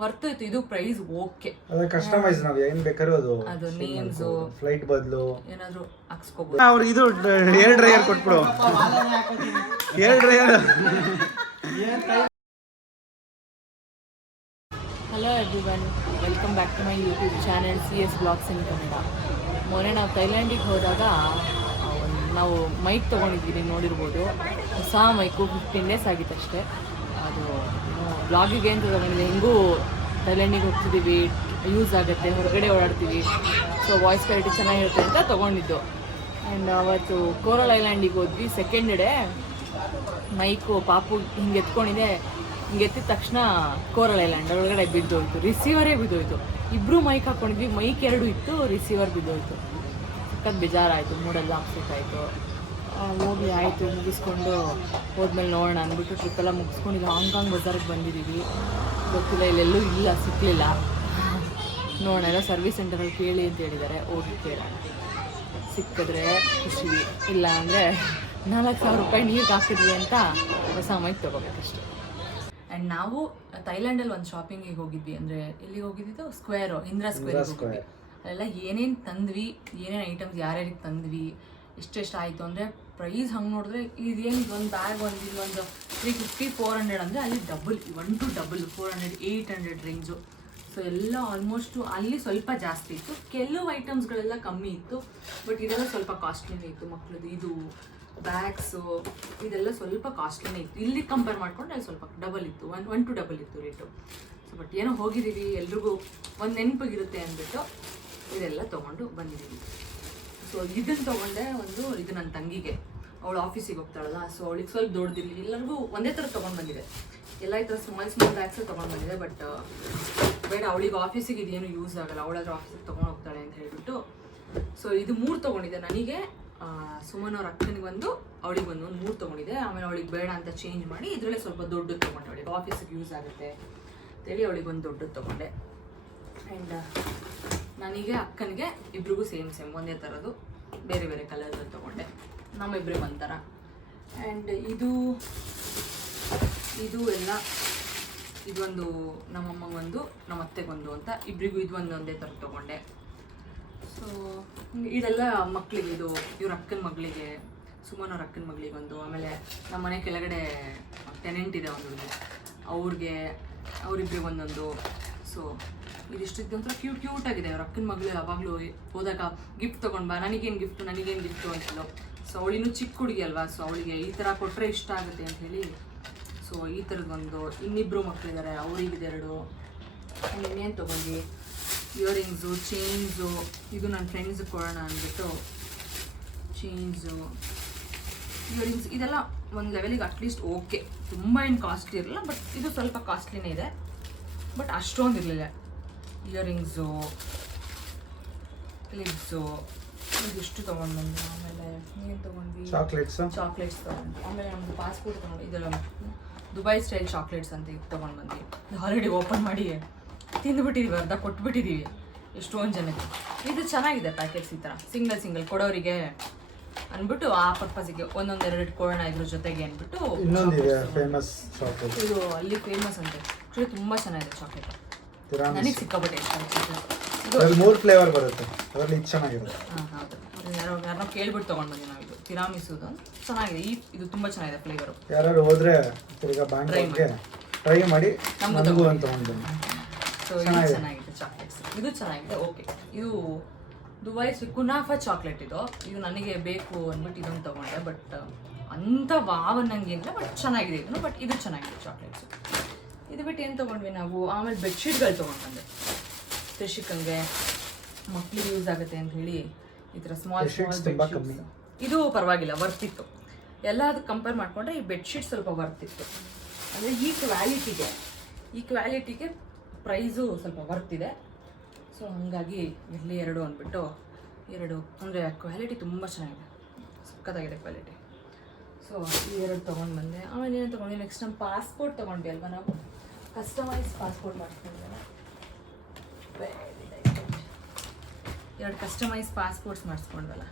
Worth ಇದು price okay. ಅದೇ customise ನಾವು ಏನು ಬೇಕಾದ್ರೂ ಅದು ನೇಮ್ಸ್ ಫ್ಲೈಟ್ ಬದಲು ಏನಾದರೂ ಹಾಕ್ಸ್ಕೋಬಹುದು. ಅವ್ರು ಇದು ಹೇರ್ ಡ್ರೈಯರ್ ಕೊಟ್ಬಿಡು. Hair dryer. Hello everyone, welcome back to my YouTube channel CS blogs in Kannada. ಮೊನ್ನೆ ನಾವು ಥೈಲ್ಯಾಂಡಿಗೆ ಹೋದಾಗ ನಾವು ಮೈಕ್ ತೊಗೊಂಡಿದ್ವಿ, ನೀವು ನೋಡಿರ್ಬೋದು. ಹೊಸ ಮೈಕು 15 days ಆಗಿತ್ತು ಅಷ್ಟೇ. ಅದು ಬ್ಲಾಗಿಗೆ ಅಂತ ತೊಗೊಂಡಿದ್ವಿ. ಹೆಂಗೂ ಥೈಲ್ಯಾಂಡಿಗೆ ಹೋಗ್ತಿದ್ದೀವಿ, ಯೂಸ್ ಆಗುತ್ತೆ, ಹೊರಗಡೆ ಓಡಾಡ್ತೀವಿ, ಸೊ ವಾಯ್ಸ್ ಕ್ವಾಲಿಟಿ ಚೆನ್ನಾಗಿರುತ್ತೆ ಅಂತ ತೊಗೊಂಡಿದ್ದು. ಆ್ಯಂಡ್ ಅವತ್ತು ಕೋರಲ್ ಐಲ್ಯಾಂಡಿಗೆ ಹೋದ್ವಿ. ಸೆಕೆಂಡ್ ಡೇ ಮೈಕು ಪಾಪು ಹಿಂಗೆ ಎತ್ಕೊಂಡಿದೆ. ಹಿಂಗೆ ಎತ್ತಿದ ತಕ್ಷಣ ಕೋರಲ್ ಐಲ್ಯಾಂಡ್ ಒಳಗಡೆ ಬಿದ್ದೋಯ್ತು, ರಿಸೀವರೇ ಬಿದ್ದೋಯ್ತು. ಇಬ್ಬರು ಮೈಕ್ ಹಾಕ್ಕೊಂಡಿದ್ವಿ, ಮೈಕ್ 2 ಇತ್ತು, ರಿಸೀವರ್ ಬಿದ್ದೋಯ್ತು. ಸಖತ್ ಬೇಜಾರಾಯಿತು, ಮೂಡೆಲ್ಲ ಅಪ್ಸೆಟ್ ಆಯಿತು. ಹೋಗಿ ಆಯಿತು, ಮುಗಿಸ್ಕೊಂಡು ಹೋದ್ಮೇಲೆ ನೋಡೋಣ ಅಂದ್ಬಿಟ್ಟು ಟ್ರಿಪ್ಪೆಲ್ಲ ಮುಗಿಸ್ಕೊಂಡಿದ್ದು ಹಾಂಗ್ಕಾಂಗ್ ಬಜಾರಿಗೆ ಬಂದಿದ್ದೀವಿ. ಗೊತ್ತಿಲ್ಲ, ಇಲ್ಲೆಲ್ಲೂ ಇಲ್ಲ, ಸಿಕ್ಕಲಿಲ್ಲ. ನೋಡೋಣ, ಎಲ್ಲ ಸರ್ವಿಸ್ ಸೆಂಟರಲ್ಲಿ ಕೇಳಿ ಅಂತ ಹೇಳಿದ್ದಾರೆ, ಹೋಗಿ ಕೇಳೋಣ. ಸಿಕ್ಕಿದ್ರೆ ಖುಷಿ, ಇಲ್ಲ ಅಂದರೆ 4,000 ರೂಪಾಯಿ ನೀರಿಗೆ ಹಾಕಿದ್ವಿ ಅಂತ ಹೊಸ ಮೈಕ್ ತೊಗೋಬೇಕಷ್ಟೆ. ಆ್ಯಂಡ್ ನಾವು ಥೈಲ್ಯಾಂಡಲ್ಲಿ ಒಂದು ಶಾಪಿಂಗಿಗೆ ಹೋಗಿದ್ವಿ. ಅಂದರೆ ಎಲ್ಲಿಗೆ ಹೋಗಿದ್ದು? ಸ್ಕ್ವೇರು, ಇಂದಿರಾ ಸ್ಕ್ವೇರಿಗೆ ಹೋಗಿದ್ವಿ. ಅಲ್ಲೆಲ್ಲ ಏನೇನು ತಂದ್ವಿ, ಏನೇನು ಐಟಮ್ಸ್ ಯಾರ್ಯಾರಿಗೆ ತಂದ್ವಿ, ಎಷ್ಟೆಷ್ಟು ಆಯಿತು ಅಂದರೆ ಪ್ರೈಸ್ ಹಂಗೆ ನೋಡಿದ್ರೆ ಇದೇನು ಒಂದು ಬ್ಯಾಗ್ ಒಂದು 350-400 ಅಂದರೆ ಅಲ್ಲಿ double, 1 to double 400-800 range. So ಎಲ್ಲ ಆಲ್ಮೋಸ್ಟು ಅಲ್ಲಿ ಸ್ವಲ್ಪ ಜಾಸ್ತಿ ಇತ್ತು. ಕೆಲವು ಐಟಮ್ಸ್ಗಳೆಲ್ಲ ಕಮ್ಮಿ ಇತ್ತು, ಬಟ್ ಇದೆಲ್ಲ ಸ್ವಲ್ಪ ಕಾಸ್ಟ್ಲಿನೇ ಇತ್ತು. ಮಕ್ಕಳದು ಇದು ಬ್ಯಾಗ್ಸು ಇದೆಲ್ಲ ಸ್ವಲ್ಪ ಕಾಸ್ಟ್ಲಿನೇ ಇತ್ತು. ಇಲ್ಲಿ ಕಂಪೇರ್ ಮಾಡ್ಕೊಂಡು ಅಲ್ಲಿ ಸ್ವಲ್ಪ ಡಬಲ್ ಇತ್ತು, 1 to double ಇತ್ತು ರೇಟು. ಸೊ ಬಟ್ ಏನೋ ಹೋಗಿದ್ದೀವಿ, ಎಲ್ರಿಗೂ ಒಂದು ನೆನಪಿಗಿರುತ್ತೆ ಅಂದ್ಬಿಟ್ಟು ಇದೆಲ್ಲ ತೊಗೊಂಡು ಬಂದಿದ್ದೀವಿ. ಸೊ ಇದನ್ನು ತೊಗೊಂಡೆ. ಇದು ನನ್ನ ತಂಗಿಗೆ, ಅವಳು ಆಫೀಸಿಗೆ ಹೋಗ್ತಾಳಲ್ಲ, ಸೊ ಅವಳಿಗೆ ಸ್ವಲ್ಪ ದೊಡ್ಡದಿರಲಿ, ಎಲ್ಲರಿಗೂ ಒಂದೇ ಥರ ತೊಗೊಂಡು ಬಂದಿದೆ. ಎಲ್ಲ ಈ ಥರ ಸ್ಮಾಲ್ ಬ್ಯಾಗ್ಸು ತೊಗೊಂಡು ಬಂದಿದೆ. ಬಟ್ ಬೇಡ, ಅವಳಿಗೆ ಆಫೀಸಿಗೆ ಇದೇನು ಯೂಸ್ ಆಗಲ್ಲ, ಅವಳಾದ್ರೂ ಆಫೀಸಿಗೆ ತೊಗೊಂಡು ಹೋಗ್ತಾಳೆ ಅಂತ ಹೇಳಿಬಿಟ್ಟು ಸೊ ಇದು 3 ತೊಗೊಂಡಿದ್ದೆ. ನನಗೆ ಸುಮನ್ ಅವ್ರ ಅಕ್ಕನಿಗೆ ಅವಳಿಗೆ ಒಂದು 3 ತೊಗೊಂಡಿದ್ದೆ. ಆಮೇಲೆ ಅವಳಿಗೆ ಬೇಡ ಅಂತ ಚೇಂಜ್ ಮಾಡಿ ಇದರಲ್ಲೇ ಸ್ವಲ್ಪ ದೊಡ್ಡದು ತೊಗೊಂಡೆ, ಅವಳಿಗೆ ಆಫೀಸಿಗೆ ಯೂಸ್ ಆಗುತ್ತೆ ಅಂತೇಳಿ ಅವಳಿಗೊಂದು ದೊಡ್ಡದು ತೊಗೊಂಡೆ. ಆ್ಯಂಡ್ ನನಗೆ ಅಕ್ಕನಿಗೆ ಇಬ್ರಿಗೂ ಸೇಮ್ ಒಂದೇ ಥರದ್ದು, ಬೇರೆ ಬೇರೆ ಕಲರ್ದಲ್ಲಿ ತೊಗೊಂಡೆ. ನಮ್ಮಿಬ್ಬರಿಗೆ ಒಂಥರ. ಆ್ಯಂಡ್ ಇದು ಎಲ್ಲ ಇದೊಂದು ನಮ್ಮಮ್ಮಗೊಂದು, ನಮ್ಮ ಅತ್ತೆಗೊಂದು ಅಂತ ಇಬ್ಬರಿಗೂ ಇದು ಒಂದೇ ಥರ ತೊಗೊಂಡೆ. ಸೊ ಇದೆಲ್ಲ ಮಕ್ಕಳಿಗೆ, ಇದು ಇವ್ರ ಅಕ್ಕನ ಮಗಳಿಗೆ, ಸುಮನ್ ಅವ್ರ ಅಕ್ಕನ ಮಗಳಿಗೊಂದು, ಆಮೇಲೆ ನಮ್ಮ ಮನೆ ಕೆಳಗಡೆ ಟೆನೆಂಟ್ ಇದೆ ಒಂದು, ಅವ್ರಿಗೆ ಅವರಿಬ್ಬರಿಗೆ ಒಂದೊಂದು. ಸೊ ಇದಿಷ್ಟು ಒಂಥರ ಕ್ಯೂಟಾಗಿದೆ. ಅವ್ರ ಅಕ್ಕನ ಮಗಳು ಯಾವಾಗಲೂ ಹೋದಾಗ ಗಿಫ್ಟ್ ತೊಗೊಂಡು ಬಾ, ನನಗೇನು ಗಿಫ್ಟು ಅಂತಲೋ. ಸೊ ಅವಳಿನ್ನೂ ಚಿಕ್ಕ ಹುಡುಗಿ ಅಲ್ವಾ, ಸೊ ಅವಳಿಗೆ ಈ ಥರ ಕೊಟ್ಟರೆ ಇಷ್ಟ ಆಗುತ್ತೆ ಅಂತ ಹೇಳಿ ಸೊ ಈ ಥರದ್ದೊಂದು. ಇನ್ನಿಬ್ಬರು ಮಕ್ಕಳಿದ್ದಾರೆ, ಅವರಿಗಿದೆ 2. ಇನ್ನೇನು ತೊಗೊಂಡು ಇಯರಿಂಗ್ಸು, ಚೈನ್ಸು, ಇದು ನನ್ನ ಫ್ರೆಂಡ್ಸಿಗೆ ಕೊಡೋಣ ಅಂದ್ಬಿಟ್ಟು ಚೈನ್ಸು, ಇಯರಿಂಗ್ಸ್ ಇದೆಲ್ಲ ಒಂದು ಲೆವೆಲಿಗೆ ಅಟ್ಲೀಸ್ಟ್ ಓಕೆ, ತುಂಬ ಏನು ಕಾಸ್ಟ್ಲಿ ಇರಲ್ಲ, ಬಟ್ ಇದು ಸ್ವಲ್ಪ ಕಾಸ್ಟ್ಲಿನೇ ಇದೆ, ಬಟ್ ಅಷ್ಟೊಂದು ಇರಲಿಲ್ಲ. ಇಯರಿಂಗ್ಸು, ಕ್ಲಿಪ್ಸು ಇದಿಷ್ಟು ತೊಗೊಂಡು ಬಂದು. ಆಮೇಲೆ ಏನು ತೊಗೊಂಡ್ವಿ? ಚಾಕ್ಲೇಟ್ಸ್ ತೊಗೊಂಡು. ಆಮೇಲೆ ನಮ್ಮದು ಪಾಸ್ಪೋರ್ಟ್ ತೊಗೊಂಡು, ಇದೆಲ್ಲ ದುಬೈ ಸ್ಟೈಲ್ ಚಾಕ್ಲೇಟ್ಸ್ ಅಂತ ಇದು ತೊಗೊಂಡು ಬಂದ್ವಿ. ಆಲ್ರೆಡಿ ಓಪನ್ ಮಾಡಿ ತಿಂದುಬಿಟ್ಟಿದ್ದೀವಿ, ಅರ್ಧ ಕೊಟ್ಬಿಟ್ಟಿದ್ದೀವಿ ಎಷ್ಟೊಂದು ಜನಕ್ಕೆ. ಇದು ಚೆನ್ನಾಗಿದೆ ಪ್ಯಾಕೆಟ್ಸ್, ಈ ಥರ ಸಿಂಗಲ್ ಕೊಡೋರಿಗೆ ಅಂದ್ಬಿಟ್ಟು ಆ ಪರ್ಪಸಿಗೆ 1-2 ಕೊಡೋಣ ಇದ್ರ ಜೊತೆಗೆ ಅಂದ್ಬಿಟ್ಟು. ಇದು ಅಲ್ಲಿ ಫೇಮಸ್ ಅಂತೆ, ಆ್ಯಕ್ಚುಲಿ ತುಂಬ ಚೆನ್ನಾಗಿದೆ ಚಾಕ್ಲೇಟ್. ನನಗೆ ಸಿಕ್ಕಾಪಟ್ಟೆ ಇಷ್ಟ ಆಯ್ತು. 3 ಫ್ಲೇವರ್ ಬರುತ್ತೆ, ಅದರಲ್ಲಿ ಚೆನ್ನಾಗಿದೆ. ಹೌದು, ಯಾರೋ ಕೇಳ್ಬಿಟ್ಟು ತೊಗೊಂಡು ಬಂದ್ವಿ ನಾವು. ಇದು ತಿರಾಮಿಸುದು ಚೆನ್ನಾಗಿದೆ, ಇದು ತುಂಬ ಚೆನ್ನಾಗಿದೆ ಫ್ಲೇವರು. ಯಾರು ಹೋದ್ರೆ ಟ್ರೈ ಮಾಡಿ ನಮಗೂ ಅಂತ ತೊಗೊಂಡು. ಸೊ ಇದು ಚೆನ್ನಾಗಿದೆ ಚಾಕ್ಲೇಟ್ಸ್, ಇದು ಚೆನ್ನಾಗಿದೆ. ಓಕೆ, ಇದು ದುಬೈ ಕುನಾಫಾ ಚಾಕ್ಲೇಟ್. ಇದು ನನಗೆ ಬೇಕು ಅಂದ್ಬಿಟ್ಟು ಇದನ್ನು ತೊಗೊಂಡೆ. ಬಟ್ ಅಂಥ ವಾವ್ ನನಗೇನಿಲ್ಲ, ಬಟ್ ಚೆನ್ನಾಗಿದೆ ಇದನ್ನು. ಬಟ್ ಇದು ಚೆನ್ನಾಗಿದೆ ಚಾಕ್ಲೇಟ್ಸು. ಇದು ಬಿಟ್ಟು ಏನು ತೊಗೊಂಡ್ವಿ ನಾವು? ಆಮೇಲೆ ಬೆಡ್ಶೀಟ್ಗಳು ತೊಗೊಂಡು ಬಂದೆ. ತ್ರಿಷಿಕಂಗೆ ಮಕ್ಕಳಿಗೆ ಯೂಸ್ ಆಗುತ್ತೆ ಅಂತ ಹೇಳಿ ಈ ಥರ ಸ್ಮಾಲ್ ಬೆಡ್ಶೀಟ್ಸ್. ಇದು ಪರವಾಗಿಲ್ಲ, ವರ್ತಿತ್ತು. ಎಲ್ಲ ಅದಕ್ಕೆ ಕಂಪೇರ್ ಮಾಡಿಕೊಂಡ್ರೆ ಈ ಬೆಡ್ಶೀಟ್ ಸ್ವಲ್ಪ ವರ್ತಿತ್ತು. ಅಂದರೆ ಈ ಕ್ವಾಲಿಟಿಗೆ ಪ್ರೈಸು ಸ್ವಲ್ಪ ವರ್ತಿದೆ. ಸೊ ಹಾಗಾಗಿ ಇಲ್ಲಿ 2 ಅಂದ್ಬಿಟ್ಟು 2, ಅಂದರೆ ಕ್ವಾಲಿಟಿ ತುಂಬ ಚೆನ್ನಾಗಿದೆ, ಸಖತ್ತಾಗಿದೆ ಕ್ವಾಲಿಟಿ. ಸೊ ಈ 2 ತೊಗೊಂಡು ಬಂದೆ. ಆಮೇಲೆ ಏನು ತೊಗೊಂಡು ನೆಕ್ಸ್ಟ್ ನಮ್ಮ ಪಾಸ್ಪೋರ್ಟ್ ತೊಗೊಂಡ್ವಿ ಅಲ್ವಾ, ನಾವು ಕಸ್ಟಮೈಸ್ ಪಾಸ್ಪೋರ್ಟ್ ಮಾಡಿಸ್ಕೊಂಡಿದ್ದೇವೆ. 2 ಕಸ್ಟಮೈಸ್ ಪಾಸ್ಪೋರ್ಟ್ಸ್ ಮಾಡಿಸ್ಕೊಂಡ್ವಲ್ಲ.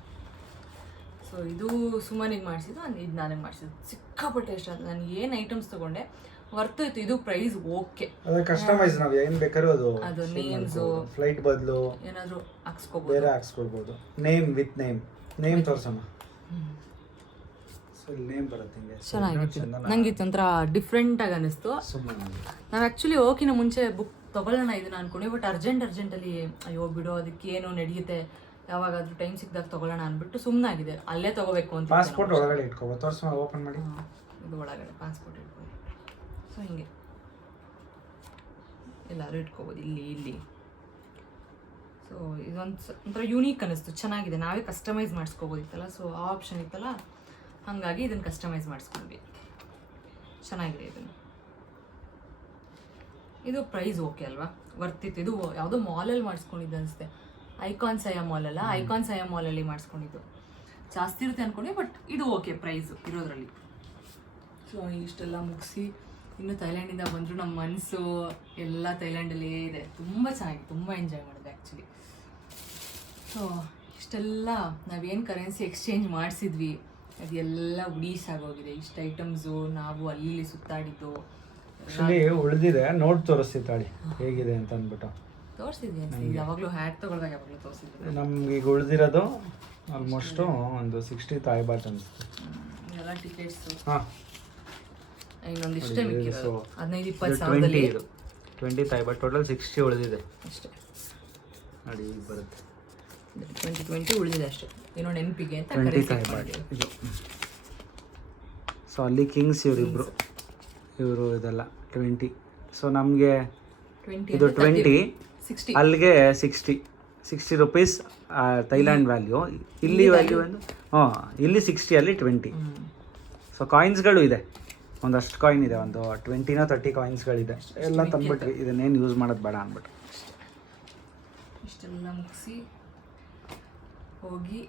ಸೊ ಇದು ಸುಮನಿಗೆ ಮಾಡಿಸಿದ್ದು, ಇದು ನನಗೆ ಮಾಡಿಸಿದ್ದು. ಸಿಕ್ಕಾಪಟ್ಟೆ ಇಷ್ಟ ಆಯ್ತು. ನಾನು ಏನು ಐಟಮ್ಸ್ ತೊಗೊಂಡೆ ವರ್ತ್ ಇತ್ತು. ಇದು ಪ್ರೈಸ್ ಓಕೆ. ಅದು ಕಸ್ಟಮೈಸ್ ನಾವು ಏನ್ ಬೇಕಾದ್ರೂ ಅದು ನೇಮ್ಸ್ ಫ್ಲೈಟ್ ಬದಲು ಏನಾದ್ರು ಹಾಕ್ಸ್ಕೋಬಹುದು, ಬೇರೆ ಹಾಕ್ಸ್ಕೊಳ್ಬಹುದು. ನೇಮ್ ವಿತ್ ನೇಮ್ ತೋರ್ಸಮ್ಮ. ಸೊ ನೇಮ್ ಬರುತ್ತೆ ಹಿಂಗೆ. ಚೆನ್ನಾಗಿತ್ತು. ನಂಗೆ ಇದು ಒಂಥರ ಡಿಫ್ರೆಂಟ್ ಆಗಿ ಅನಿಸ್ತು. ನಾವು ಆ್ಯಕ್ಚುಲಿ ಹೋಗಿನ ಮುಂಚೆ ಬುಕ್ ತೊಗೊಳ್ಳೋಣ ಇದನ್ನ ಅನ್ಕೊಂಡೆ, ಬಟ್ ಅರ್ಜೆಂಟಲ್ಲಿ ಅಯ್ಯೋ ಬಿಡೋ ಅದಕ್ಕೆ ಏನೋ ನಡೆಯುತ್ತೆ, ಯಾವಾಗಾದ್ರೂ ಟೈಮ್ ಸಿಕ್ಕಿದಾಗ ತೊಗೊಳ್ಳೋಣ ಅಂದ್ಬಿಟ್ಟು ಸುಮ್ಮನಾಗಿದೆ. ಅಲ್ಲೇ ತೊಗೋಬೇಕು ಅಂತ. ಪಾಸ್ಪೋರ್ಟ್ ಒಳಗಡೆ ಇಟ್ಕೋ, ತೋರ್ಸಮ್ಮ, ಓಪನ್ ಮಾಡಿ. ಇದು ಒಳಗಡೆ ಪಾಸ್ಪೋರ್ಟ್ ಇಟ್ಕೊಳ್ಳಿ. ಸೊ ಹಿಂಗೆ ಎಲ್ಲರೂ ಇಟ್ಕೋಬೋದು ಇಲ್ಲಿ. ಸೊ ಇದೊಂದು ಒಂಥರ ಯೂನೀಕ್ ಅನ್ನಿಸ್ತು, ಚೆನ್ನಾಗಿದೆ. ನಾವೇ ಕಸ್ಟಮೈಸ್ ಮಾಡಿಸ್ಕೋಬೋದಿತ್ತಲ್ಲ, ಸೊ ಆ ಆಪ್ಷನ್ ಇತ್ತಲ್ಲ, ಹಾಗಾಗಿ ಇದನ್ನು ಕಸ್ಟಮೈಸ್ ಮಾಡಿಸ್ಕೊಂಡ್ವಿ. ಚೆನ್ನಾಗಿದೆ ಇದನ್ನು. ಇದು ಪ್ರೈಸ್ ಓಕೆ ಅಲ್ವಾ, ವರ್ತಿತ್ತು. ಇದು ಯಾವುದೋ ಮಾಲಲ್ಲಿ ಮಾಡಿಸ್ಕೊಂಡಿದ್ದು ಅನಿಸುತ್ತೆ, ಐಕಾನ್ ಸಯ ಮಾಲ್ ಅಲ್ಲ, ಐಕಾನ್ ಸಯ ಮಾಲಲ್ಲಿ ಮಾಡಿಸ್ಕೊಂಡಿದ್ದು. ಜಾಸ್ತಿ ಇರುತ್ತೆ ಅಂದ್ಕೊಂಡೆ, ಬಟ್ ಇದು ಓಕೆ ಪ್ರೈಸು ಇರೋದ್ರಲ್ಲಿ. ಸೊ ಇಷ್ಟೆಲ್ಲ ಮುಗಿಸಿ ಇನ್ನು ಥೈಲ್ಯಾಂಡಿಂದ ಬಂದರು. ನಮ್ಮ ಮನಸ್ಸು ಎಲ್ಲ ಥೈಲ್ಯಾಂಡಲ್ಲೇ ಇದೆ. ತುಂಬ ಚೆನ್ನಾಗಿ, ತುಂಬ ಎಂಜಾಯ್ ಮಾಡಿದೆ ಆ್ಯಕ್ಚುಲಿ. ಸೊ ಇಷ್ಟೆಲ್ಲ ನಾವೇನು ಕರೆನ್ಸಿ ಎಕ್ಸ್ಚೇಂಜ್ ಮಾಡಿಸಿದ್ವಿ ಅದೆಲ್ಲ ಉಡೀಸಾಗೋಗಿದೆ. ಇಷ್ಟು ಐಟಮ್ಸು ನಾವು ಅಲ್ಲಿ ಸುತ್ತಾಡಿದ್ದು ಉಳಿದಿದೆ. ನೋಟ್ ತೋರಿಸ್ತಿ ತಾಳಿ ಹೇಗಿದೆ ಅಂತ ಅಂದ್ಬಿಟ್ಟು ತೋರಿಸಿದ್ವಿ ಅನ್ಸುತ್ತೆ. ಯಾವಾಗಲೂ ಹ್ಯಾಟ್ ತೊಗೊಳ್ದಾಗ ಯಾವಾಗಲೂ ತೋರಿಸಿದ್ವಿ. ನಮ್ಗೆ ಈಗ ಉಳಿದಿರೋದು ಆಲ್ಮೋಸ್ಟು ಒಂದು 60 ತಾಯಿ ಬಾಟ್ ಅನಿಸ್ತು. ಎಲ್ಲ ಟಿಕೆಟ್ಸು ಹಾಂ, ಇನ್ನೊಂದಿಷ್ಟೇ ಮಿಕ್ಕಿರೋದು 15-20 ಸಾವಿರದಲ್ಲಿ. 20 ತಾಯಿ ಬಾಟ್, ಟೋಟಲ್ 60 ಉಳಿದಿದೆ ಅಷ್ಟೇ. ನೋಡಿ ಈಗ ಬರುತ್ತೆ 20 ಉಳಿದಿದೆ ಅಷ್ಟೇ, ಏನೋ ನೆನಪಿಗೆ ಅಂತ 20 ತಾಯಿ ಬಾಟ್ ಇದು. ಸೊ ಅಲ್ಲಿ ಕಿಂಗ್ಸ್ ಇವರಿಬ್ರು, ಇವರು ಇದೆಲ್ಲ 20. ಸೊ ನಮಗೆ ಇದು 20, 60 ಅಲ್ಲಿಗೆ 60 ರುಪೀಸ್ ಥೈಲ್ಯಾಂಡ್ ವ್ಯಾಲ್ಯೂ. ಇಲ್ಲಿ ವ್ಯಾಲ್ಯೂ ಏನು? ಹಾಂ, ಇಲ್ಲಿ 60, ಅಲ್ಲಿ 20. ಸೊ ಕಾಯಿನ್ಸ್ಗಳು ಇದೆ, ಒಂದಷ್ಟು ಕಾಯಿನ್ ಇದೆ, ಒಂದು 20 30 ಕಾಯಿನ್ಸ್ಗಳಿದೆ. ಎಲ್ಲ ತಂದ್ಬಿಟ್ವಿ, ಇದನ್ನೇನು ಯೂಸ್ ಮಾಡೋದು ಬೇಡ ಅಂದ್ಬಿಟ್ಟು. ಇಷ್ಟೆಲ್ಲ ಮುಗಿಸಿ ಹೋಗಿ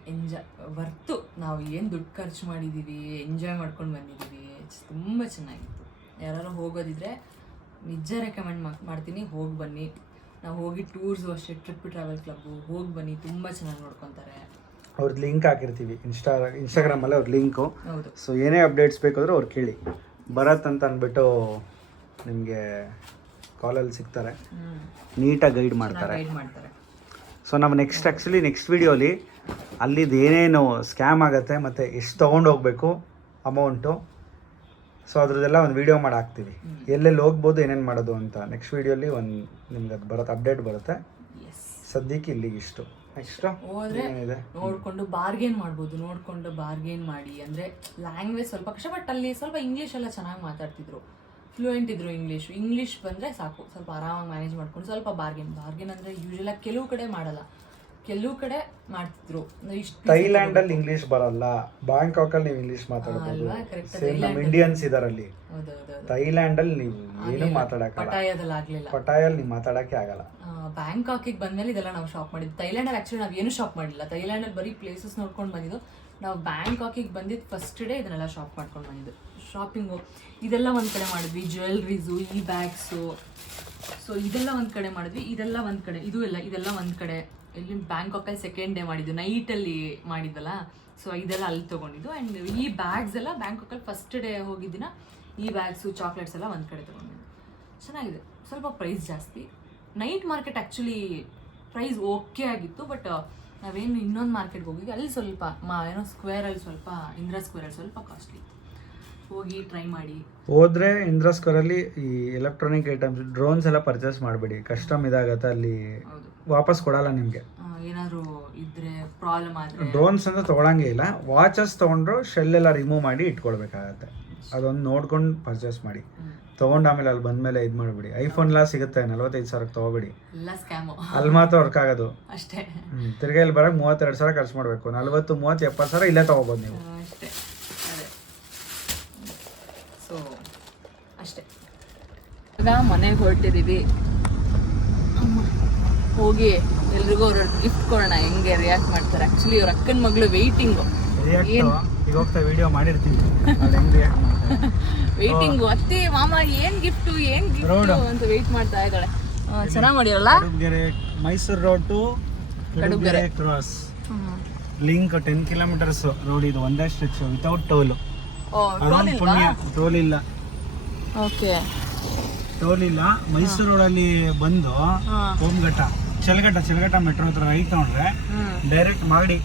ವರ್ತು. ನಾವು ಏನು ದುಡ್ಡು ಖರ್ಚು ಮಾಡಿದ್ದೀವಿ, ಎಂಜಾಯ್ ಮಾಡ್ಕೊಂಡು ಬಂದಿದ್ದೀವಿ. ತುಂಬ ಚೆನ್ನಾಗಿತ್ತು. ಯಾರು ಹೋಗೋದಿದ್ರೆ ನಿಜ ರೆಕಮೆಂಡ್ ಮಾಡ್ತೀನಿ, ಹೋಗಿ ಬನ್ನಿ. ನಾವು ಹೋಗಿ ಟೂರ್ಸು ಅಷ್ಟೇ, ಟ್ರಿಪ್ ಟ್ರಾವೆಲ್ ಕ್ಲಬ್ಬು ಹೋಗಿ ಬನ್ನಿ, ತುಂಬ ಚೆನ್ನಾಗಿ ನೋಡ್ಕೊತಾರೆ. ಅವ್ರದ್ದು ಲಿಂಕ್ ಹಾಕಿರ್ತೀವಿ ಇನ್ಸ್ಟಾಗ್ರಾಮಲ್ಲಿ, ಅವ್ರ ಲಿಂಕು. ಹೌದು. ಸೊ ಏನೇ ಅಪ್ಡೇಟ್ಸ್ ಬೇಕಾದರೂ ಅವ್ರು ಕೇಳಿ. ಭರತ್ ಅಂತ ಅಂದ್ಬಿಟ್ಟು ನಿಮಗೆ ಕಾಲಲ್ಲಿ ಸಿಗ್ತಾರೆ, ನೀಟಾಗಿ ಗೈಡ್ ಮಾಡ್ತಾರೆ. ಸೊ ನಾವು ನೆಕ್ಸ್ಟ್ ವಿಡಿಯೋಲಿ ಅಲ್ಲಿದ್ದು ಏನೇನು ಸ್ಕ್ಯಾಮ್ ಆಗುತ್ತೆ ಮತ್ತು ಎಷ್ಟು ತೊಗೊಂಡು ಹೋಗಬೇಕು ಅಮೌಂಟು, ಸೊ ಅದ್ರದ್ದೆಲ್ಲ ಒಂದು ವಿಡಿಯೋ ಮಾಡಿ ಹಾಕ್ತೀವಿ, ಎಲ್ಲೆಲ್ಲಿ ಹೋಗ್ಬೋದು, ಏನೇನು ಮಾಡೋದು ಅಂತ. ನೆಕ್ಸ್ಟ್ ವಿಡಿಯೋಲಿ ನಿಮ್ಗೆ ಅದು ಬರುತ್ತೆ, ಅಪ್ಡೇಟ್ ಬರುತ್ತೆ. ಸದ್ಯಕ್ಕೆ ಇಲ್ಲಿಗೆ ಇಷ್ಟು ಹೋದ್ರೆ ನೋಡ್ಕೊಂಡು ಬಾರ್ಗೇನ್ ಮಾಡ್ಬೋದು. ನೋಡ್ಕೊಂಡು ಬಾರ್ಗೇನ್ ಮಾಡಿ. ಅಂದರೆ ಲ್ಯಾಂಗ್ವೇಜ್ ಸ್ವಲ್ಪ ಕಷ್ಟ, ಬಟ್ ಅಲ್ಲಿ ಸ್ವಲ್ಪ ಇಂಗ್ಲೀಷ್ ಎಲ್ಲ ಚೆನ್ನಾಗಿ ಮಾತಾಡ್ತಿದ್ರು, ಫ್ಲೂಯೆಂಟ್ ಇದ್ರು ಇಂಗ್ಲೀಷ್ ಬಂದರೆ ಸಾಕು, ಸ್ವಲ್ಪ ಆರಾಮಾಗಿ ಮ್ಯಾನೇಜ್ ಮಾಡ್ಕೊಂಡು. ಸ್ವಲ್ಪ ಬಾರ್ಗೇನ್ ಅಂದರೆ ಯೂಶಲಾಗಿ ಕೆಲವು ಕಡೆ ಮಾಡಲ್ಲ, ಕೆಲವು ಕಡೆ ಮಾಡ್ತಿದ್ರು. ಥೈಲ್ಯಾಂಡಲ್ಲಿ ಇಂಗ್ಲೀಷ್ ಬರಲ್ಲ, ಬ್ಯಾಂಕಾಕಲ್ಲಿ ನೀವು ಇಂಗ್ಲೀಷ್ ಮಾತಾಡ್ಬೋದು. ನಮ್ಮ ಇಂಡಿಯನ್ಸ್ ಇದಾರಲ್ಲಿ. ಥೈಲ್ಯಾಂಡಲ್ಲಿ ನೀವು ಏನು ಮಾತಾಡೋಕ್ಕಲ್ಲ, ಪಟಾಯಲ್ಲಿ ನೀವು ಮಾತಾಡೋಕ್ಕೆ ಆಗಲ್ಲ. ಬ್ಯಾಂಕಾಕಿಗೆ ಬಂದಮೇಲೆ ಇದೆಲ್ಲ ನಾವು ಶಾಪ್ ಮಾಡಿದ್ದು. ಥೈಲ್ಯಾಂಡಲ್ಲಿ ಆ್ಯಕ್ಚುಲಿ ನಾವು ಏನು ಶಾಪ್ ಮಾಡಿಲ್ಲ, ಥೈಲ್ಯಾಂಡಲ್ಲಿ ಬರೀ ಪ್ಲೇಸಸ್ ನೋಡ್ಕೊಂಡು ಬಂದಿದ್ದು. ನಾವು ಬ್ಯಾಂಕಾಕಿಗೆ ಬಂದಿದ್ದು ಫಸ್ಟ್ ಡೇ ಇದನ್ನೆಲ್ಲ ಶಾಪ್ ಮಾಡ್ಕೊಂಡು ಬಂದಿದ್ದು. ಶಾಪಿಂಗು ಇದೆಲ್ಲ ಒಂದು ಕಡೆ ಮಾಡಿದ್ವಿ, ಜ್ಯುವೆಲ್ರೀಸು, ಈ ಬ್ಯಾಗ್ಸು, ಸೊ ಇದೆಲ್ಲ ಒಂದು ಕಡೆ ಮಾಡಿದ್ವಿ. ಇದೆಲ್ಲ ಒಂದು ಕಡೆ, ಇದೆಲ್ಲ ಒಂದು ಕಡೆ. ಇಲ್ಲಿ ಬ್ಯಾಂಕಾಕಲ್ಲಿ ಸೆಕೆಂಡ್ ಡೇ ಮಾಡಿದ್ದು, ನೈಟಲ್ಲಿ ಮಾಡಿದ್ದಲ್ಲ, ಸೊ ಇದೆಲ್ಲ ಅಲ್ಲಿ ತೊಗೊಂಡಿದ್ದು. ಆ್ಯಂಡ್ ಈ ಬ್ಯಾಗ್ಸ್ ಎಲ್ಲ ಬ್ಯಾಂಕಾಕಲ್ಲಿ ಫಸ್ಟ್ ಡೇ ಹೋಗಿದ್ದಿನ ಈ ಬ್ಯಾಗ್ಸು, ಚಾಕ್ಲೇಟ್ಸ್ ಎಲ್ಲ ಒಂದು ಕಡೆ ತೊಗೊಂಡಿದ್ದು. ಚೆನ್ನಾಗಿದೆ. ಸ್ವಲ್ಪ ಪ್ರೈಸ್ ಜಾಸ್ತಿ. Night market actually price okay ಆಗಿತ್ತು, ಬಟ್ ನಾವೇನು ಇನ್ನೊಂದು ಮಾರ್ಕೆಟ್ಗೆ ಹೋಗಿದ್ವಿ, ಅಲ್ಲಿ ಸ್ವಲ್ಪ ಏನೋ ಸ್ಕ್ವೇರಲ್ಲಿ ಸ್ವಲ್ಪ, ಇಂದಿರಾ ಸ್ಕ್ವೇರಲ್ಲಿ ಸ್ವಲ್ಪ ಕಾಸ್ಟ್ಲಿ. ಹೋಗಿ ಟ್ರೈ ಮಾಡಿ. ಹೋದ್ರೆ ಇಂದಿರಾ ಸ್ಕ್ವೇರಲ್ಲಿ ಈ ಎಲೆಕ್ಟ್ರಾನಿಕ್ ಐಟಮ್ಸ್, ಡ್ರೋನ್ಸ್ ಎಲ್ಲ ಪರ್ಚೇಸ್ ಮಾಡಬೇಡಿ, ಕಸ್ಟಮ್ ಇದಾಗತ್ತೆ, ಅಲ್ಲಿ ವಾಪಸ್ ಕೊಡಲ್ಲ ನಿಮಗೆ. ಏನಾದರೂ ಇದ್ರೆ ಪ್ರಾಬ್ಲಮ್ ಆದರೆ ಡ್ರೋನ್ಸ್ ಅಂತ ತೊಗೊಳಂಗೇ ಇಲ್ಲ. ವಾಚಸ್ ತೊಗೊಂಡ್ರು ಶೆಲ್ ಎಲ್ಲ ರಿಮೂವ್ ಮಾಡಿ ಇಟ್ಕೊಳ್ಬೇಕಾಗತ್ತೆ. ಅದೊಂದು ನೋಡ್ಕೊಂಡು ಪರ್ಚೇಸ್ ಮಾಡಿ. ತೊಗೊಂಡು ಆಮೇಲೆ ಅಲ್ಲಿ ಬಂದಮೇಲೆ ಇದು ಮಾಡಿಬಿಡಿ. ಐಫೋನ್ ಎಲ್ಲ ಸಿಗುತ್ತೆ 45,000 ತೊಗೋಬೇಡಿ, ಎಲ್ಲ ಸ್ಕ್ಯಾಮು. ಅಲ್ಲಿ ಮಾತ್ರ ವರ್ಕ್ ಆಗೋದು ಅಷ್ಟೇ. ತಿರ್ಗಾ ಇಲ್ಲಿ ಬರೋಕ್ಕೆ 32,000 ಖರ್ಚು ಮಾಡಬೇಕು. 40, 30, 70,000 ಇಲ್ಲೇ ತೊಗೋಬೋದು ನೀವು ಅಷ್ಟೇ. ಅದೇ. ಸೊ ಅಷ್ಟೇ. ಈಗ ಮನೆಗೆ ಹೊರಟಿದ್ದೀವಿ. ಹೋಗಿ ಎಲ್ರಿಗೂ ಅವ್ರ ಗಿಫ್ಟ್ ಕೊಡೋಣ, ಹೆಂಗೆ ರಿಯಾಕ್ಟ್ ಮಾಡ್ತಾರೆ. ಆ್ಯಕ್ಚುಲಿ ಅವ್ರ ಅಕ್ಕನ ಮಗಳು ವೆಯ್ಟಿಂಗು. ಈಗ ಹೋಗ್ತಾ ವಿಡಿಯೋ ಮಾಡಿರ್ತೀವಿ, ವೆಯ್ಟಿಂಗು. ಅತ್ತೆ ಮಾಮ ಏನು ಗಿಫ್ಟು ಅಂತ ವೆಯ್ಟ್ ಮಾಡ್ತಾ ಇದ್ದಾಳೆ. ಚೆನ್ನಾಗಿ ಮಾಡಿರಲ್ಲ. Mysuru road to Kadugere cross link 10 kilometres road. ಇದು ಒಂದೇ ಸ್ಟ್ರೆಚ್ ವಿತೌಟ್ ಟೋಲ್. ಟೋಲ್ ಇಲ್ಲ. ಓಕೆ. ಟೋಲ್ ಇಲ್ಲ. ಮೈಸೂರು ರೋಡಲ್ಲಿ ಬಂದು ಓಮ್ಘಟ್ಟ ಚೆಲಘಟ್ಟ ಮೆಟ್ರೋ ಹತ್ರ ರೈಟ್ ತಗೊಂಡ್ರೆ ಡೈರೆಕ್ಟ್ ಮಾಡಿ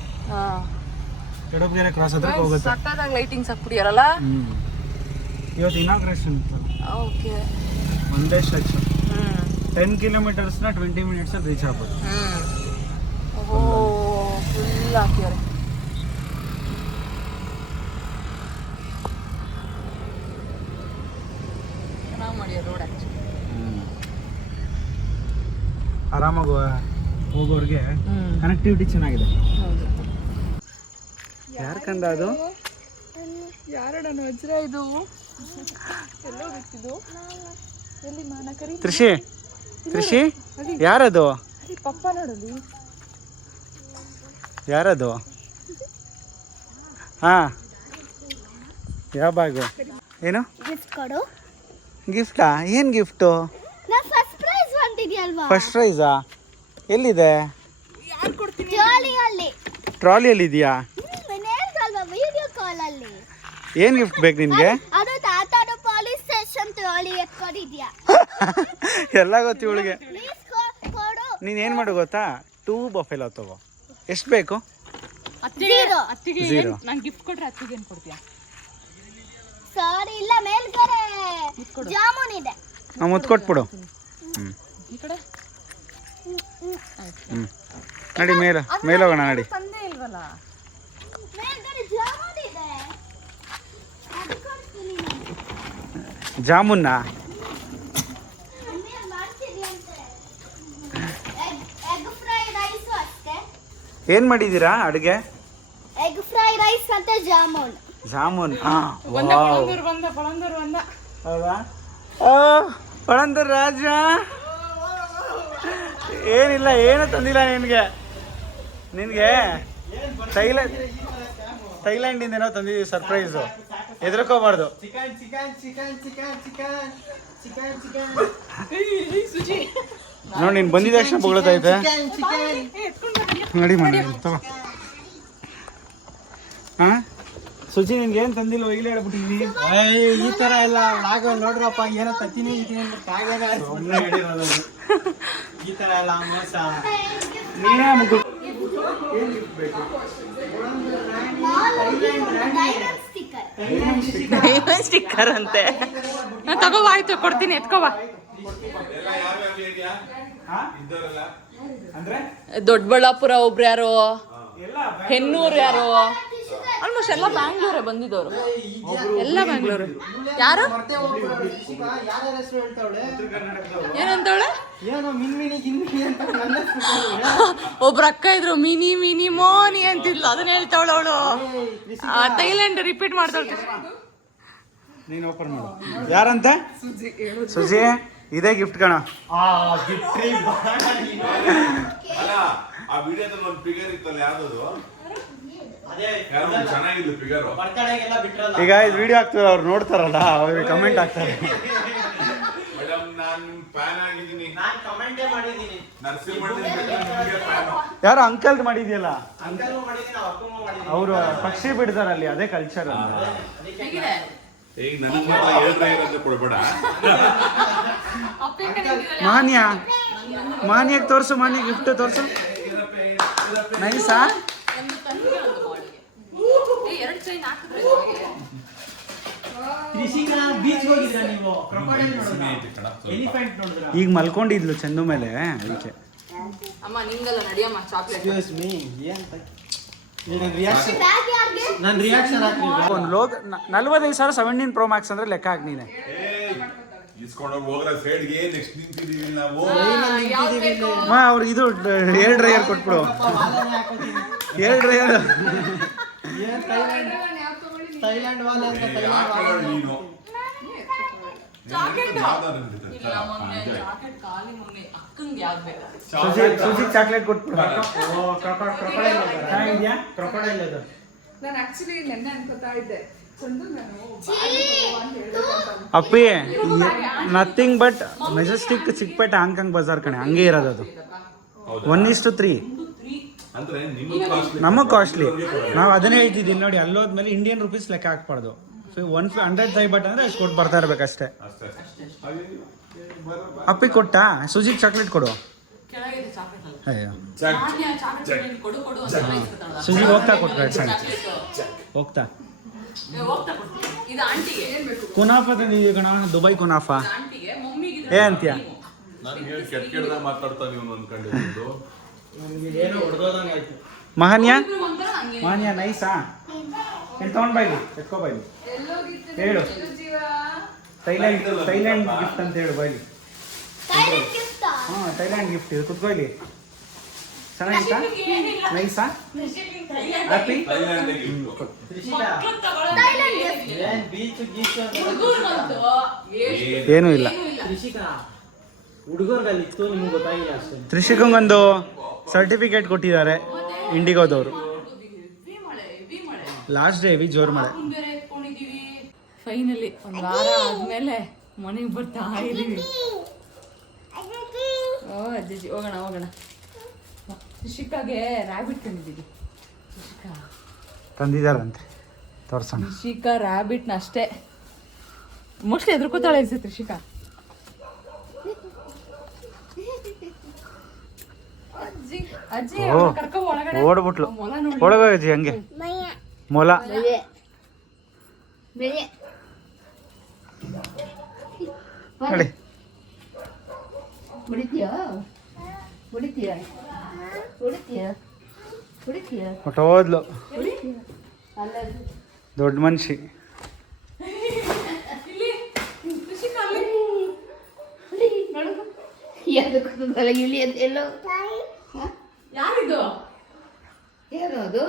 ಕೆಡಬಗೆರೆ ಕ್ರಾಸ್ ಹತ್ರ ಹೋಗುತ್ತೆ. ಸಕ್ಕತ್ತಾಗಿ ಲೈಟಿಂಗ್ಸ್ ಹಾಕ್ಬಿಡಿಯಾರಲ್ಲ. ಇವತ್ತು ಇನಾಗ್ರೇಷನ್ ಇತ್ತು. ಓಕೆ. ಒಂದೇ ಸ್ಟ್ರೆಚ್ 10 ಕಿಲೋಮೀಟರ್ಸ್ನ 20 ಮಿನಿಟ್ಸಲ್ಲಿ ರೀಚ್ ಆಗ್ಬೋದು. ಓಹೋ, ಫುಲ್ ಹಾಕಿದ್ದಾರೆ. ಚೆನ್ನಾಗಿ ಮಾಡ್ಯಾರ ರೋಡ್ ಆ್ಯಕ್ಚುಲಿ. ಆರಾಮಾಗಿ ಹೋಗೋರಿಗೆ ಕನೆಕ್ಟಿವಿಟಿ ಚೆನ್ನಾಗಿದೆ. ಹೌದು. ಯಾರು ಕಂದ ಅದು? ಯಾರಡ ವಜ್ರ ಇದು? ಎಲ್ಲೋ ಬಿತ್ತಿದ್ದು ಎಲ್ಲಿ ಮಾನಕರಿ? ಕೃಷಿ ಯಾರದು? ಅಲ್ಲಿ ಪಪ್ಪ ನೋಡಲಿ. ಯಾರದು? ಹಾ, ಯಾವ ಬ್ಯಾಗು? ಏನು ಗಿಫ್ಟ್ ಕೊಡು. ಗಿಫ್ಟಾ? ಏನು ಗಿಫ್ಟು? ಫಸ್ಟ್ ಪ್ರೈಸ್ ಬಂದಿದೆಯಲ್ವಾ? ಫಸ್ಟ್ ಪ್ರೈಸಾ? ಎಲ್ಲಿದೆ? ಯಾರು ಕೊಡ್ತೀನಿ? ಟ್ರಾಲಿಯಲ್ಲಿ. ಟ್ರಾಲಿಯಲ್ಲಿ ಇದೆಯಾ? ಮನೆಯಲ್ವಾ? ವಿಡಿಯೋ ಕಾಲ್ ಅಲ್ಲಿ. ಏನು ಗಿಫ್ಟ್ ಬೇಕು ನಿನಗೆ? ಅದು ತಾತನ ಪೊಲೀಸ್ ಸ್ಟೇಷನ್ ಟ್ರಾಲಿ ಎತ್ಕೊಂಡಿದ್ಯಾ? ಎಲ್ಲ ಗೊತ್ತು ಇವಳಿಗೆ. ಪ್ಲೀಸ್ ಕೊಡು. ನೀನು ಏನು ಮಾಡು ಗೊತ್ತಾ? 2 ಬಫೆಲೋ ತಗೋ. ಎಷ್ಟು ಬೇಕು? Zero. ನಾನು ಗಿಫ್ಟ್ ಕೊಟ್ರೆ ಅತ್ತಿಗೆ ಏನು ಕೊಡ್ತೀಯಾ? ಸಾರಿ, ಇಲ್ಲ ಮೇಲ್ಗಡೆ ಜಾಮೂನ್ ಇದೆ. ಮುತ್ತು ಕೊಟ್ಬಿಡು. ಈ ಕಡೆ ನಡಿ ಮೇಲೆ ಹೋಗೋಣ ನಡಿ. ತಂದೆ ಇಲ್ವಲ್ಲ. ಮೇಲ್ಗಡೆ ಜಾಮೂನ್ ಇದೆ. ಅದು ಕೊಡ್ತೀನಿ ನಾನು. ಜಾಮೂನ್ನ ಮಮ್ಮಿ ಮಾಡ್ತಿದ್ಯಂತೆ. ಎಗ್ ಫ್ರೈ ರೈಸ್ ಅಷ್ಟೇ. ಏನು ಮಾಡಿದ್ದೀರಾ ಅಡುಗೆ? ಎಗ್ ಫ್ರೈ ರೈಸ್ ಮತ್ತೆ ಜಾಮೂನ್. ಬಂದ ಹೌದಾ? ಪಳಂದರ್ ರಾಜ ಏನಿಲ್ಲ, ಏನು ತಂದಿಲ್ಲ ನಿನಗೆ ಥೈಲ್ಯಾಂಡಿಂದ ಏನೋ ತಂದಿದ್ದೀವಿ ಸರ್ಪ್ರೈಸು. ಹೆದರ್ಕೋಬಾರ್ದು. ನೋಡಿ, ನೀನು ಬಂದಿದ್ದ ತಕ್ಷಣ ಬೊಗಳತೈತೆ. ನೋಡಿ ತಗೋ. ಹಾಂ ಸುಜಿ, ನಿನ್ಗೆ ಏನು ತಂದಿಲ್ಲ ಈಗಲೇ ಹೇಳ್ಬಿಟ್ಟಿದ್ದೀನಿ. ಈ ತರ ಎಲ್ಲ ಆಗ ನೋಡ್ರಪ್ಪ, ಏನೋ ತತ್ತೀನಿ ಈ ತರ ಎಲ್ಲ ಮೋಸ. ನೀನೇ ಮುಗ್ಗು. ಸ್ಟಿಕ್ಕರ್ ಅಂತೆ. ತಗೋಬಾ, ಆಯ್ತು ಕೊಡ್ತೀನಿ, ಎತ್ಕೋಬಾ. ದೊಡ್ಡಬಳ್ಳಾಪುರ ಒಬ್ರು ಯಾರು, ಹೆನ್ನೂರು ಯಾರು, ಆಲ್ಮೋಸ್ಟ್ ಎಲ್ಲ ಬ್ಯಾಂಗ್ಳೂರೇ ಬಂದಿದ್ದವರು. ಎಲ್ಲ ಬ್ಯಾಂಗ್ಳೂರು. ಯಾರು ಏನಂತವಳೆ? ಒಬ್ರು ಅಕ್ಕ ಇದ್ರು, ಮಿನಿ ಮೋನಿ ಅಂತಿದ್ಲು, ಅದನ್ನ ಹೇಳ್ತಾವಳ ಅವಳು. ಥೈಲ್ಯಾಂಡ್ ರಿಪೀಟ್ ಮಾಡ್ತಾಳೆ. ನೀನು ಓಪನ್ ಮಾಡು. ಯಾರಂತೆ? ಸುಜಿ, ಇದೇ ಗಿಫ್ಟ್ ಕಣ. ಆ ವಿಡಿಯೋದಲ್ಲಿ ಒಂದು ಫಿಗರ್ ಇತ್ತಲ್ಲ, ಯಾವ್ದು ಚೆನ್ನಾಗಿದ್ದು ಫಿಗರ್. ಈಗ ಇದು ವಿಡಿಯೋ ಆಗ್ತದೆ, ಅವ್ರು ನೋಡ್ತಾರಲ್ಲ, ಅವ್ರಿಗೆ ಕಮೆಂಟ್ ಆಗ್ತಾರೆ. ಮೇಡಮ್, ನಾನು ಫ್ಯಾನ್ ಆಗಿದ್ದೀನಿ. ಯಾರು ಅಂಕಲ್ ಮಾಡಿದ್ಯಲ್ಲ, ಅವರು ಪಕ್ಷಿ ಬಿಡ್ತಾರಲ್ಲಿ, ಅದೇ ಕಲ್ಚರ್. ಈಗ ನನಗೆ ಮಾತ್ರ ಹೇಳ್ತಾ ಕೊಡ್ಬೇಡ. ಮಾನ್ಯಕ್ಕೆ ತೋರ್ಸು, ಮಾನ್ಯ ಗಿಫ್ಟ್ ತೋರ್ಸು. ನೈಸಾ? ಈಗ ಮಲ್ಕೊಂಡಿದ್ಲು ಚಂದು ಮೇಲೆ, ಅದಕ್ಕೆ. ಅಮ್ಮ ನಿಂಗಲ್ಲ, ನಡಿಯಮ್ಮ ಚಾಕ್ಲೇಟ್. ನನ್ನ ರಿಯಾಕ್ಷನ್ ಹಾಕಿ. ಒಂದು ಲೋಗ 45,000 17 Pro Max ಅಂದ್ರೆ ಲೆಕ್ಕ ಹಾಕಿ ನೀನೆ. ಇಸ್ಕೊಂಡೋಗಿ ಹೋಗ್ರ ಸೈಡ್ಗೆ, ನೆಕ್ಸ್ಟ್ ನಿಂತಿದೀವಿ ನಾವು. ಅವ್ರಿಗೆ ಇದು ಏರ್ ಡ್ರೈಯರ್ ಕೊಟ್ಬಿಡು. Hair dryer. ಥೈಲ್ಯಾಂಡ್ ವಾಲೆ ಅಂತ ನೀನು ಸುಜಿ ಚಾಕ್ಲೇಟ್ ಕೊಟ್ಬಿಡು. ಚೆನ್ನಾಗಿದ್ಯಾ? ಕ್ರೊಕೊಡೈಲ್ ಅದು. ನಾನು ಆಕ್ಚುಲಿ ನೆನ್ನೆ ಅನ್ಕೋತಾ ಇದ್ದೆ, ಅಪ್ಪಿ, nothing but Majestic Chickpete Hong Kong Bazaar ಕಣೆ, ಹಂಗೆ ಇರೋದು ಅದು. 1:3 ನಮಗೆ ಕಾಸ್ಟ್ಲಿ. ನಾವು ಅದನ್ನೇ ಹೇಳ್ತಿದ್ದೀವಿ ನೋಡಿ, ಅಲ್ಲೋದ್ಮೇಲೆ ಇಂಡಿಯನ್ ರುಪೀಸ್ ಲೆಕ್ಕ ಹಾಕ್ಬಾರ್ದು, 100 ಥೈ ಬಟ್ ಅಂದರೆ ಅಷ್ಟು ಕೊಟ್ಟು ಬರ್ತಾ ಇರ್ಬೇಕಷ್ಟೇ. ಅಷ್ಟೇ ಅಷ್ಟೇ ಅಪ್ಪಿ ಕೊಟ್ಟಾ ಸುಜಿಗೆ ಚಾಕ್ಲೇಟ್ ಕೊಡು. ಕೆಳಗಿದೆ ಚಾಕ್ಲೇಟ್ ಅಲ್ಲ ಅಯ್ಯೋ ಮಾನ್ಯ ಚಾಕ್ಲೇಟ್ ಕೊಡು ಕೊಡು ಅಂತ ಬೈಸ್ಕೊತಾಳಲ್ಲ. ಸುಜಿಗೆ ಹೋಗ್ತಾ ಕೊಟ್ಟು ಸಣ್ಣ ಚಾಕ್ಲೇಟ್ ಹೋಗ್ತಾ ಹೋಗ್ತಾ ಕೊಡ್ತೀನಿ. ಇದು ಆಂಟಿಗೆ ಕುನಾಫಾ ತಂದಿದ್ದೀವಿ ಕಣ, ದುಬೈ ಕುನಾಫಾ. ಆಂಟಿಗೆ ಮಮ್ಮಿಗೆ ಏ ಅಂತೀಯ? ನಾನು ಕೆಟ್ಟ ಕೆಟ್ಟದಾಗ ಮಾತಾಡ್ತಾ ನೀವು ಅನ್ಕೊಂಡಿದ್ದು. ಏನೋ ಹೊಡೆದೋದಂಗೆ ಆಯ್ತು. ಮಹಾನ್ಯ ಒಂಥರ ಹಂಗೆ ಮಹಾನ್ಯ ನೈಸಾ ಏನು ತೊಗೊಂಡು ಬೈಲಿ ಎತ್ಕೋ ಬೈಲಿ ಹೇಳು. ಥೈಲ್ಯಾಂಡ್ ಗಿಫ್ಟ್ ಅಂತ ಹೇಳು ಬೈಲಿ. Thailand gift ಆ? ಹಾಂ ಥೈಲ್ಯಾಂಡ್ ಗಿಫ್ಟ್ ಇದು ಕುತ್ಕೋ ಇಲ್ಲಿ. ಚೆನ್ನಾಗಿತ್ತಾ? ನೈಸಾ ಹ್ಯಾಪಿ? ಥೈಲ್ಯಾಂಡಿಗೆ ಇತ್ತು. Thailand gift. ಏನ್ ಬೀಚ್ ಗೀಚ್ ಏನೂ ಇಲ್ಲ. ರಿಷಿಕಾ ಹುಡುಗರ್ಗಲ್ಲಿ ಇತ್ತು, ನಿಮ್ಗೆ ಗೊತ್ತಾಗಿಲ್ಲ ಅಷ್ಟೇ. ತ್ರಿಷಿಕಂಗೊಂದು ಸರ್ಟಿಫಿಕೇಟ್ ಕೊಟ್ಟಿದ್ದಾರೆ ಇಂಡಿಗೋದವರು. ಲಾಸ್ಟ್ ಡೇ ಹೆವಿ ಜೋರು ಮಳೆ. ಫೈನಲಿ ಒಂದು ವಾರ ಆದ್ಮೇಲೆ ಮನೆಗೆ ಬರ್ತಾ ಇದೀವಿ. ಓ ಅಜ್ಜಿ ಹೋಗೋಣ. ರಿಷಿಕಾಗೆ ರ್ಯಾಬಿಟ್ ತಂದಿದ್ದೀವಿ. ತಂದಿದ್ದಾರಂತೆ ತೋರ್ಸೋಣ. ರಿಷಿಕಾ ರ್ಯಾಬಿಟ್ನ ಅಷ್ಟೇ ಮೋಸ್ಟ್ಲಿ ಎದ್ರುಕೋತಾಳೆ ಅನ್ಸುತ್ತೆ ರಿಷಿಕಾ. ಅಜ್ಜಿ ಓ ಕರ್ಕೊ ಒಳಗಡೆ. ಓಡ್ಬಿಟ್ಲು ಮೊಲ ನೋಡಿ. ಒಳಗೋಯ್ಜಿ ಹಂಗೆ ಮೊಲ. ನೋಡಿ ಹೊಟ್ಟೋದ್ಲು ದೊಡ್ಡ ಮನುಷ್ಯ. ಯಾರಿದು ಏನು ಅದು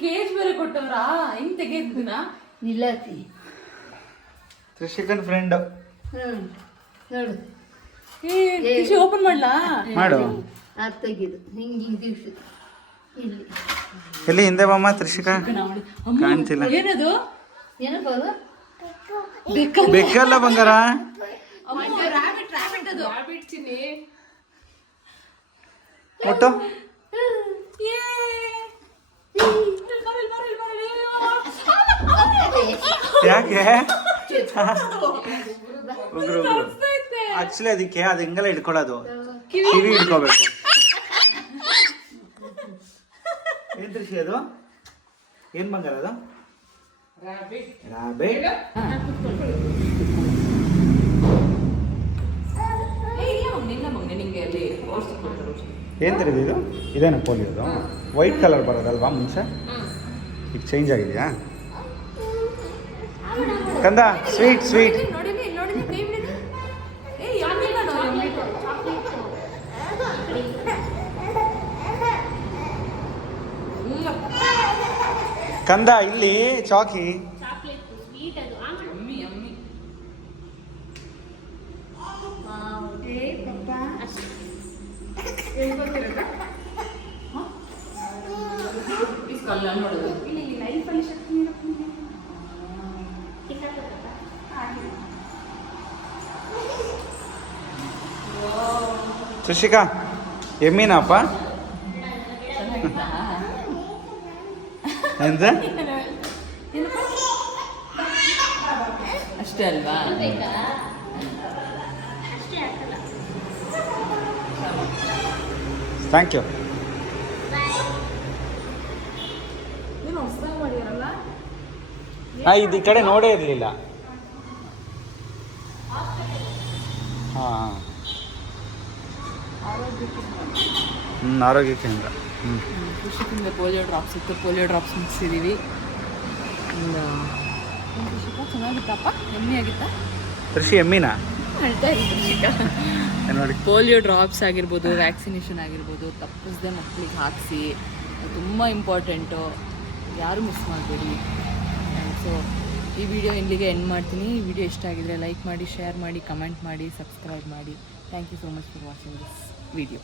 ಕೇಜ್ ಬೇರೆ ಕೊಟ್ಟವ್ರಾ? ಹೆಂಗ್ ತೆಗೆದ್ನ? ನಿಲ್ಲತಿ. ತ್ರಿಷಿಕನ್ ಫ್ರೆಂಡ್ ನೋಡು ಓಪನ್ ಮಾಡ್ಲಾ? ಮಾಡು. ಅದು ತೆಗಿದು ಹಿಂಗೆ ದಿವ್ಸ ಇಲ್ಲಿ ಎಲ್ಲಿ ಹಿಂದೆ ಬಾಮ ತ್ರಿಷಿಕಾ ಕಾಣ್ತಿಲ್ಲ. ಏನದು? ಏನಪ್ಪ ಅದು? ಬೆಕ್ಕಲ್ಲ ಬಂಗಾರ. ರ್ಯಾಬಿಟ್ ಅದು. ಒಟ್ಟು ಯಾಕೆ ಆಕ್ಚುಲಿ ಅದಕ್ಕೆ ಅದು ಹೆಂಗೆಲ್ಲ ಇಟ್ಕೊಳ್ಳೋದು, ಕಿವಿ ಇಟ್ಕೋಬೇಕು. ಏನ್ ತ್ರಿಷಿ ಅದು? ಏನ್ ಬಂಗಾರ ಅದು? ರ್ಯಾಬಿಟ್. ಏನ್ ತರಿದು ಇದು? ಇದೇನ ಪೋಲಿಯೋದು? ವೈಟ್ ಕಲರ್ ಬರೋದಲ್ವಾ ಮುಂಚೆ? ಈಗ ಚೇಂಜ್ ಆಗಿದೆಯಾ? ಕಂದ ಸ್ವೀಟ್ ಕಂದ ಇಲ್ಲಿ ಚಾಕಿ. ತ್ರಿಷಿಕಾ ಎಮ್ಮಿನಪ್ಪ ಎಂತ ಅಷ್ಟೇ ಅಲ್ವಾ? Thank you. ಇದು ಈ ಕಡೆ ನೋಡೇ ಇರಲಿಲ್ಲ. ಹಾಂ ಆರೋಗ್ಯ ಕೇಂದ್ರ. ಋಷಿಕಿಂದ ಪೋಲಿಯೋ ಡ್ರಾಪ್ಸ್ ಇತ್ತು, ಪೋಲಿಯೋ ಡ್ರಾಪ್ಸ್ ಮುಗಿಸಿದ್ದೀವಿ. ಒಂದು ಚೆನ್ನಾಗಿತ್ತಪ್ಪ, ಎಮ್ಮೆ ಆಗಿತ್ತಾ? ಕೃಷಿ ಎಮ್ಮಿನಾ ಹೇಳ್ತಾ ಇದ್ದೀನಿ. ನೋಡಿ ಪೋಲಿಯೋ ಡ್ರಾಪ್ಸ್ ಆಗಿರ್ಬೋದು, ವ್ಯಾಕ್ಸಿನೇಷನ್ ಆಗಿರ್ಬೋದು, ತಪ್ಪಿಸದೆ ಮಕ್ಕಳಿಗೆ ಹಾಕಿಸಿ, ತುಂಬ ಇಂಪಾರ್ಟೆಂಟು, ಯಾರು ಮಿಸ್ ಮಾಡಬೇಡಿ. ಸೊ ಈ ವಿಡಿಯೋ ಇಲ್ಲಿಗೆ ಎಂಡ್ ಮಾಡ್ತೀನಿ. ಈ ವಿಡಿಯೋ ಇಷ್ಟ ಆಗಿದ್ರೆ ಲೈಕ್ ಮಾಡಿ, ಶೇರ್ ಮಾಡಿ, ಕಮೆಂಟ್ ಮಾಡಿ, ಸಬ್ಸ್ಕ್ರೈಬ್ ಮಾಡಿ. Thank you so much for watching this video.